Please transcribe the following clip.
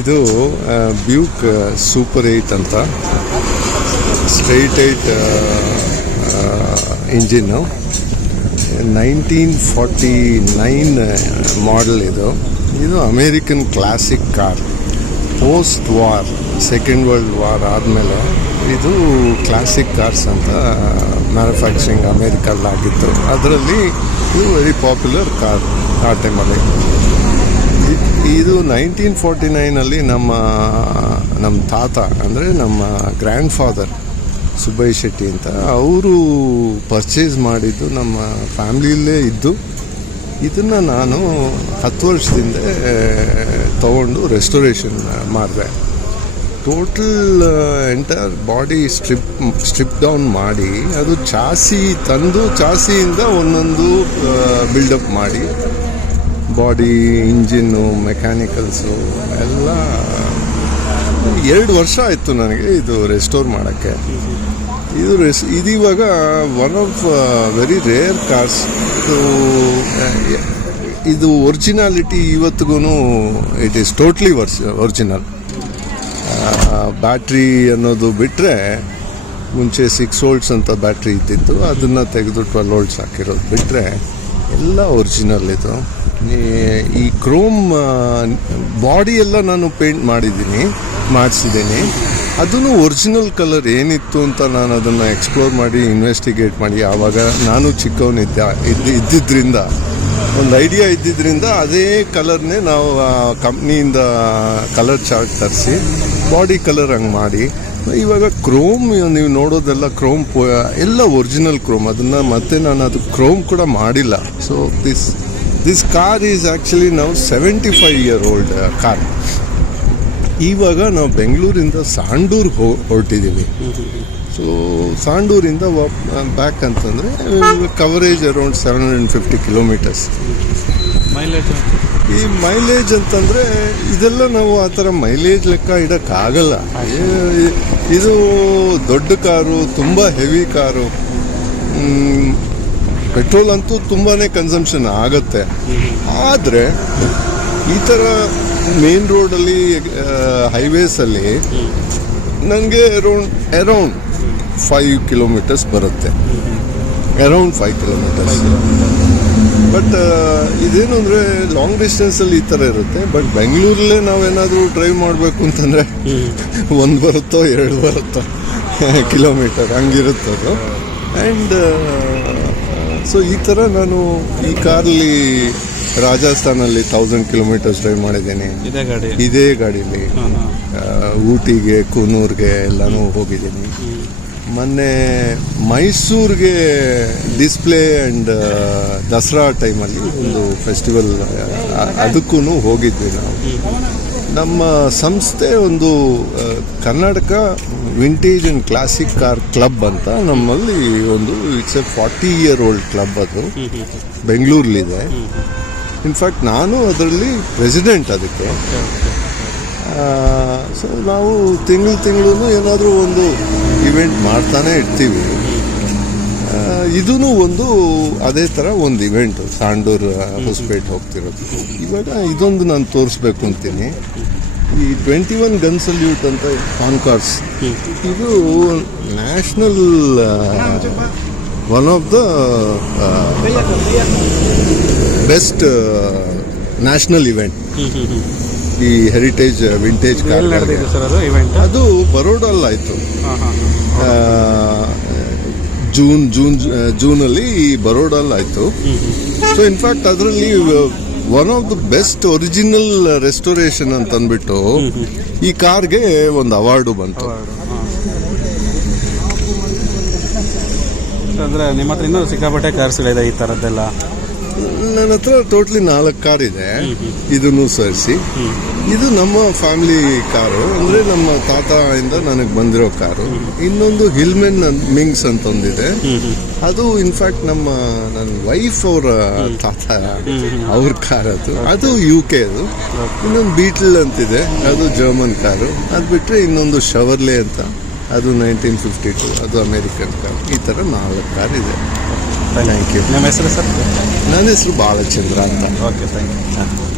ಇದು Buick super eight ಅಂತ. Straight eight engine nineteen forty nine model ಇದು. ಇದು American classic car post war second world war ಆದಮೇಲೆ ಇದು ಕ್ಲಾಸಿಕ್ ಕಾರ್ಸ್ ಅಂತ ಮ್ಯಾನುಫ್ಯಾಕ್ಚರಿಂಗ್ ಅಮೇರಿಕಲ್ಲಾಗಿತ್ತು ಅದರಲ್ಲಿ ಇದು ವೆರಿ ಪಾಪ್ಯುಲರ್ ಕಾರ್ ಆ ಟೈಮಲ್ಲಿ ಇದು ನೈನ್ಟೀನ್ ಫೋರ್ಟಿ ನೈನಲ್ಲಿ ನಮ್ಮ ನಮ್ಮ ತಾತ, ಅಂದರೆ ನಮ್ಮ ಗ್ರ್ಯಾಂಡ್ ಫಾದರ್ ಸುಬ್ಬಯ್ಯ ಶೆಟ್ಟಿ ಅಂತ, ಅವರು ಪರ್ಚೇಸ್ ಮಾಡಿದ್ದು ನಮ್ಮ ಫ್ಯಾಮ್ಲಿಯಲ್ಲೇ ಇದ್ದು, ಇದನ್ನು ನಾನು ಹತ್ತು ವರ್ಷದಿಂದ ತಗೊಂಡು ರೆಸ್ಟೋರೇಷನ್ ಮಾಡಿದೆ. Total entire body strip strip down ಮಾಡಿ, ಅದು ಚಾಸಿ ತಂದು ಚಾಸಿಯಿಂದ ಒಂದೊಂದು ಬಿಲ್ಡಪ್ ಮಾಡಿ ಬಾಡಿ, ಇಂಜಿನ್ನು, ಮೆಕ್ಯಾನಿಕಲ್ಸು, ಎಲ್ಲ. ಎರಡು ವರ್ಷ ಆಯಿತು ನನಗೆ ಇದು ರೆಸ್ಟೋರ್ ಮಾಡೋಕ್ಕೆ. ಇದು ರೆಸ್, ಇದೀವಾಗ one of very rare cars ಇದು ಇದು ಒರಿಜಿನಾಲಿಟಿ ಇವತ್ತಿಗೂ it is totally was original battery ಅನ್ನೋದು ಬಿಟ್ಟರೆ ಮುಂಚೆ ಸಿಕ್ಸ್ ವೋಲ್ಟ್ಸ್ ಅಂತ ಬ್ಯಾಟ್ರಿ ಇದ್ದಿತ್ತು. ಅದನ್ನು ತೆಗೆದು ಟ್ವೆಲ್ ವೋಲ್ಟ್ಸ್ ಹಾಕಿರೋದು ಬಿಟ್ಟರೆ ಎಲ್ಲ ಒರಿಜಿನಲ್ ಇದು. ಈ- ಕ್ರೋಮ್ ಬಾಡಿ ಎಲ್ಲ ನಾನು ಪೇಂಟ್ ಮಾಡಿದ್ದೀನಿ, ಮಾಡಿಸಿದ್ದೀನಿ. ಅದೂ ಒರಿಜಿನಲ್ ಕಲರ್ ಏನಿತ್ತು ಅಂತ ನಾನು ಅದನ್ನು ಎಕ್ಸ್ಪ್ಲೋರ್ ಮಾಡಿ ಇನ್ವೆಸ್ಟಿಗೇಟ್ ಮಾಡಿ, ಆವಾಗ ನಾನು ಚಿಕ್ಕವನಿದ್ದ ಇದ್ದ ಇದ್ದಿದ್ದರಿಂದ ಒಂದು ಐಡಿಯಾ ಇದ್ದಿದ್ದರಿಂದ ಅದೇ ಕಲರ್ನೇ ನಾವು ಕಂಪ್ನಿಯಿಂದ ಕಲರ್ ಚಾರ್ಟ್ ತರಿಸಿ ಬಾಡಿ ಕಲರ್ ಹಂಗೆ ಮಾಡಿ ಇವಾಗ ಕ್ರೋಮ್ ನೀವು ನೋಡೋದೆಲ್ಲ ಕ್ರೋಮ್ ಎಲ್ಲ ಒರಿಜಿನಲ್ ಕ್ರೋಮ್ ಅದನ್ನು ಮತ್ತೆ ನಾನು ಅದು ಕ್ರೋಮ್ ಕೂಡ ಮಾಡಿಲ್ಲ. So this this car is actually ನಾವು seventy five year old car ಇವಾಗ ನಾವು ಬೆಂಗಳೂರಿಂದ ಸಾಂಡೂರ್ಗೆ ಹೊರಟಿದ್ದೀವಿ. ಸೊ ಸಾಂಡೂರಿಂದ ಬ್ಯಾಕ್ ಅಂತಂದರೆ coverage around seven hundred and fifty kilometres mileage ಈ ಮೈಲೇಜ್ ಅಂತಂದರೆ ಇದೆಲ್ಲ ನಾವು ಆ ಥರ ಮೈಲೇಜ್ ಲೆಕ್ಕ ಇಡೋಕ್ಕಾಗಲ್ಲ. ಇದು ದೊಡ್ಡ ಕಾರು ತುಂಬ ಹೆವಿ ಕಾರು. ಪೆಟ್ರೋಲ್ ಅಂತೂ ತುಂಬಾ ಕನ್ಸಂಪ್ಷನ್ ಆಗುತ್ತೆ. ಆದರೆ ಈ ಥರ ಮೇನ್ ರೋಡಲ್ಲಿ ಹೈವೇಸಲ್ಲಿ ನನಗೆ ಅರೌಂಡ್ ಅರೌಂಡ್ ಫೈವ್ ಕಿಲೋಮೀಟರ್ಸ್ ಬರುತ್ತೆ. ಅರೌಂಡ್ ಫೈವ್ ಕಿಲೋಮೀಟರ್ಸ್ ಬಟ್ ಇದೇನು ಅಂದರೆ ಲಾಂಗ್ ಡಿಸ್ಟೆನ್ಸಲ್ಲಿ ಈ ಥರ ಇರುತ್ತೆ. ಬಟ್ ಬೆಂಗಳೂರಲ್ಲೇ ನಾವೇನಾದರೂ ಡ್ರೈವ್ ಮಾಡಬೇಕು ಅಂತಂದರೆ ಒಂದು ಬರುತ್ತೋ ಎರಡು ಬರುತ್ತೋ ಕಿಲೋಮೀಟರ್ ಹಂಗಿರುತ್ತೆ ಅದು. ಆ್ಯಂಡ್ ಸೊ ಈ ಥರ ನಾನು ಈ ಕಾರಲ್ಲಿ ರಾಜಸ್ಥಾನಲ್ಲಿ ತೌಸಂಡ್ ಕಿಲೋಮೀಟರ್ಸ್ ಡ್ರೈವ್ ಮಾಡಿದ್ದೀನಿ. ಇದೇ ಗಾಡಿ. ಇದೇ ಗಾಡೀಲಿ ಊಟಿಗೆ ಕೂನೂರ್ಗೆ ಎಲ್ಲನೂ ಹೋಗಿದ್ದೀನಿ. ಮೊನ್ನೆ ಮೈಸೂರಿಗೆ ಡಿಸ್ಪ್ಲೇ ಆ್ಯಂಡ್ ದಸರಾ ಟೈಮಲ್ಲಿ ಒಂದು ಫೆಸ್ಟಿವಲ್ ಅದಕ್ಕೂ ಹೋಗಿದ್ವಿ ನಾವು. ನಮ್ಮ ಸಂಸ್ಥೆ ಒಂದು Karnataka vintage and classic car club ಅಂತ ನಮ್ಮಲ್ಲಿ ಒಂದು it's a forty year old club ಅದು ಬೆಂಗಳೂರಲ್ಲಿದೆ ಇನ್ಫ್ಯಾಕ್ಟ್ ನಾನು ಅದರಲ್ಲಿ ಪ್ರೆಸಿಡೆಂಟ್ ಅದಕ್ಕೆ. ಸೊ ನಾವು ತಿಂಗಳು ತಿಂಗಳು ಏನಾದರೂ ಒಂದು ಇವೆಂಟ್ ಮಾಡ್ತಾನೆ ಇರ್ತೀವಿ. ಇದೂ ಒಂದು ಅದೇ ಥರ ಒಂದು ಇವೆಂಟು ಸಾಂಡೂರ್ ಹೊಸಪೇಟೆ ಹೋಗ್ತಿರೋದು. ಇವಾಗ ಇದೊಂದು ನಾನು ತೋರಿಸ್ಬೇಕು ಅಂತೀನಿ. ಈ ಟ್ವೆಂಟಿ ಒನ್ ಗನ್ ಸಲ್ಯೂಟ್ ಅಂತ ಕಾನ್ಕಾರ್ಸ್ ಇದು national one of the best national event ಈ ಹೆರಿಟೇಜ್ ವಿಂಟೇಜ್ ಇವೆಂಟ್ ಅದು ಬರೋಡಲ್ಲಿ ಹಾಂ ಜೂನ್ ಜೂನ್ ಜೂನಲ್ಲಿ ಈ ಬರೋಡಲ್ಲಿ ಆಯಿತು. ಸೊ ಇನ್ಫ್ಯಾಕ್ಟ್ ಅದರಲ್ಲಿ one of the best original restoration ಅಂತ ಅಂದ್ಬಿಟ್ಟು ಈ ಕಾರ್ಗೆ ಒಂದು ಅವಾರ್ಡು ಬಂತು. ಅಂದರೆ ನಿಮ್ಮ ಹತ್ರ ಇನ್ನೂ ಸಿಕ್ಕಾಪಟ್ಟೆ ಕಾರ್ಸ್ಗಳಿದೆ ಈ ಥರದ್ದೆಲ್ಲ ನನ್ನ ಹತ್ರ ಟೋಟ್ಲಿ ನಾಲ್ಕು ಕಾರ್ ಇದೆ. ಇದನ್ನು ಸೇರಿಸಿ. ಇದು ನಮ್ಮ ಫ್ಯಾಮಿಲಿ ಕಾರು ಅಂದರೆ ನಮ್ಮ ತಾತ ಇಂದ ನನಗೆ ಬಂದಿರೋ ಕಾರು ಇನ್ನೊಂದು ಹಿಲ್ಮೆನ್ ಮಿಂಗ್ಸ್ ಅಂತ ಒಂದಿದೆ ಅದು ಇನ್ಫ್ಯಾಕ್ಟ್ ನಮ್ಮ ನನ್ನ ವೈಫ್ ಅವರ ತಾತ, ಅವ್ರ ಕಾರ್ ಅದು. ಅದು ಯು ಕೆ ಅದು. ಇನ್ನೊಂದು ಬೀಟ್ಲ್ ಅಂತಿದೆ. ಅದು ಜರ್ಮನ್ ಕಾರು ಅದು ಬಿಟ್ಟರೆ ಇನ್ನೊಂದು ಶವರ್ಲೆ ಅಂತ. ಅದು ನೈನ್ಟೀನ್ ಫಿಫ್ಟಿ ಟು ಅದು ಅಮೇರಿಕನ್ ಕಾರ್ ಈ ಥರ ನಾಲ್ಕು ಕಾರ್ ಇದೆ. ಥ್ಯಾಂಕ್ ಯು ನಿಮ್ಮ ಹೆಸರು ಸರ್? ನನ್ನ ಹೆಸರು ಬಾಲಚಂದ್ರ ಅಂತ. Okay thank you